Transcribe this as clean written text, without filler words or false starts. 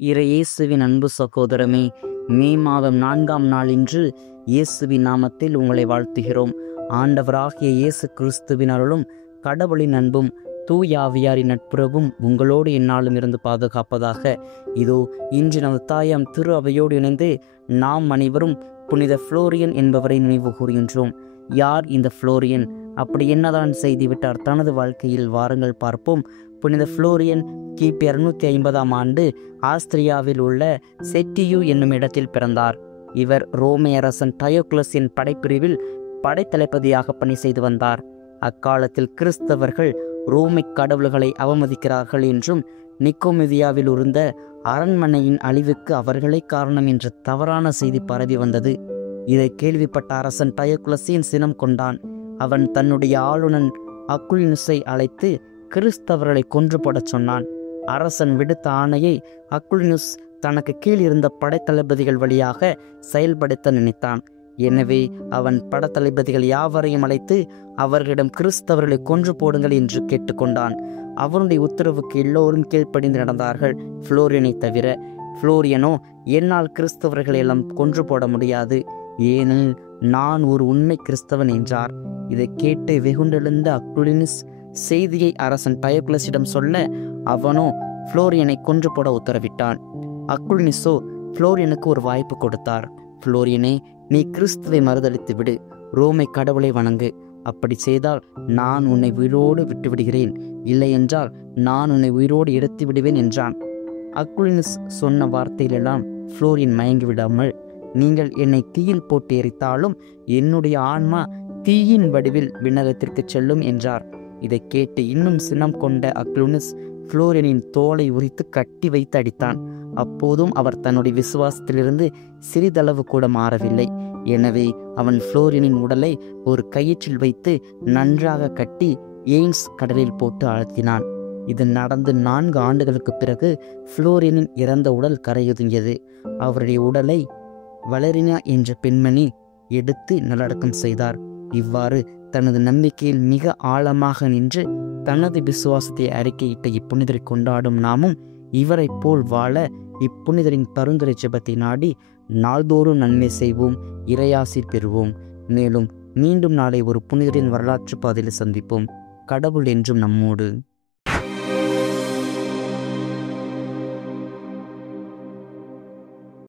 இயேசுவின் அன்பு சகோதரமே, மே மாதம் 4ஆம் நாளின்று இயேசுவின் நாமத்தில் உங்களை வாழ்த்துகிறோம். ஆண்டவராகிய இயேசு கிறிஸ்துவின் அருளும் கடவுளின் அன்பும் தூய ஆவியாரின் நட்புறவும் உங்களோடு எந்நாளும் இருந்து பாதுகாப்பதாக. இதோ இன்று நமது தாயாம் திரு அவையோடு இணைந்து நாம் அனைவரும் புனித புளோரியன் என்பவரை நினைவு கூறுகின்றோம். யார் இந்த புளோரியன்? அப்படி என்னதான் செய்துவிட்டார் தனது வாழ்க்கையில்? வாருங்கள் பார்ப்போம். புனித புளோரியன் கிபி 250ஆம் ஆண்டு ஆஸ்திரியாவில் உள்ள செட்டியு என்னும் இடத்தில் பிறந்தார். இவர் ரோமை அரசன் டயோக்ளஸின் படைப்பிரிவில் படைத்தளபதியாக பணி செய்து வந்தார். அக்காலத்தில் கிறிஸ்தவர்கள் ரோமை கடவுள்களை அவமதிக்கிறார்கள் என்றும் நிக்கோமெதியாவில் இருந்த அரண்மனையின் அழிவுக்கு அவர்களே காரணம் என்ற தவறான செய்தி பரவி வந்தது. இதை கேள்விப்பட்ட அரசன் டயோக்ளஸின் சினம் கொண்டான். அவன் தன்னுடைய ஆளுநன் அக்குலினுஸை அழைத்து கிறிஸ்தவர்களை கொன்று போடச் சொன்னான். அரசன் விடுத்த ஆணையை அக்குலினுஸ் தனக்கு கீழ் இருந்த படைத்தளபதிகள் வழியாக செயல்படுத்த நினைத்தான். எனவே அவன் படைத்தளபதிகள் யாவரையும் அழைத்து அவர்களிடம் கிறிஸ்தவர்களை கொன்று போடுங்கள் என்று கேட்டுக்கொண்டான். அவனுடைய உத்தரவுக்கு எல்லோரும் கீழ்ப்படிந்து நடந்தார்கள், புளோரியனை தவிர. புளோரியனோ, என்னால் கிறிஸ்தவர்களை எல்லாம் கொன்று போட முடியாது, ஏனெனில் நான் ஒரு உண்மை கிறிஸ்தவன் என்றார். இதை கேட்டு வெகுண்டெழுந்த அக்குலினுஸ் செய்தியை அரசன் டயோக்ளஸிடம் சொல்ல அவனோ புளோரியனை கொன்று போட உத்தரவிட்டான். அக்குலினுஸோ புளோரியனுக்கு ஒரு வாய்ப்பு கொடுத்தார். புளோரியனே, நீ கிறிஸ்துவை மறுதளித்து விடு, ரோமை கடவுளை வணங்கு. அப்படி செய்தால் நான் உன்னை உயிரோடு விட்டுவிடுகிறேன், இல்லை என்றால் நான் உன்னை உயிரோடு எடுத்து விடுவேன் என்றான். அக்குலினுஸ் சொன்ன வார்த்தையிலெல்லாம் புளோரியன் மயங்கி விடாமல், நீங்கள் என்னை தீயில் போட்டு எரித்தாலும் என்னுடைய ஆன்மா தீயின் வடிவில் விண்ணகத்திற்கு செல்லும் என்றார். இதை கேட்டு இன்னும் சினம் கொண்ட அக்குலினுஸ் புளோரியனின் தோலை உரித்து கட்டி வைத்து அடித்தான். அப்போதும் அவர் தன்னுடைய விசுவாசத்திலிருந்து சிறிதளவு கூட மாறவில்லை. எனவே அவன் புளோரியனின் உடலை ஒரு கயிற்றில் வைத்து நன்றாக கட்டி எய்ன்ஸ் கடலில் போட்டு அழுத்தினான். இது நடந்து 4 ஆண்டுகளுக்கு பிறகு புளோரியனின் இறந்த உடல் கரையொதுங்கியது. அவருடைய உடலை வளரினா என்ற பெண்மணி எடுத்து நல்லடக்கம் செய்தார். இவ்வாறு தனது நம்பிக்கையில் மிக ஆழமாக நின்று தனது விசுவாசத்தை அறிக்கையிட்ட இப்புனிதரை கொண்டாடும் நாமும் இவரை போல் வாழ இப்புனிதரின் பரிந்துரை ஜெபத்தை நாடி நாள்தோறும் நன்மை செய்வோம், இறையாசீர் பெறுவோம். மேலும் மீண்டும் நாளை ஒரு புனிதரின் வரலாற்று பாதையில் சந்திப்போம். கடவுள் என்றும் நம்மோடு.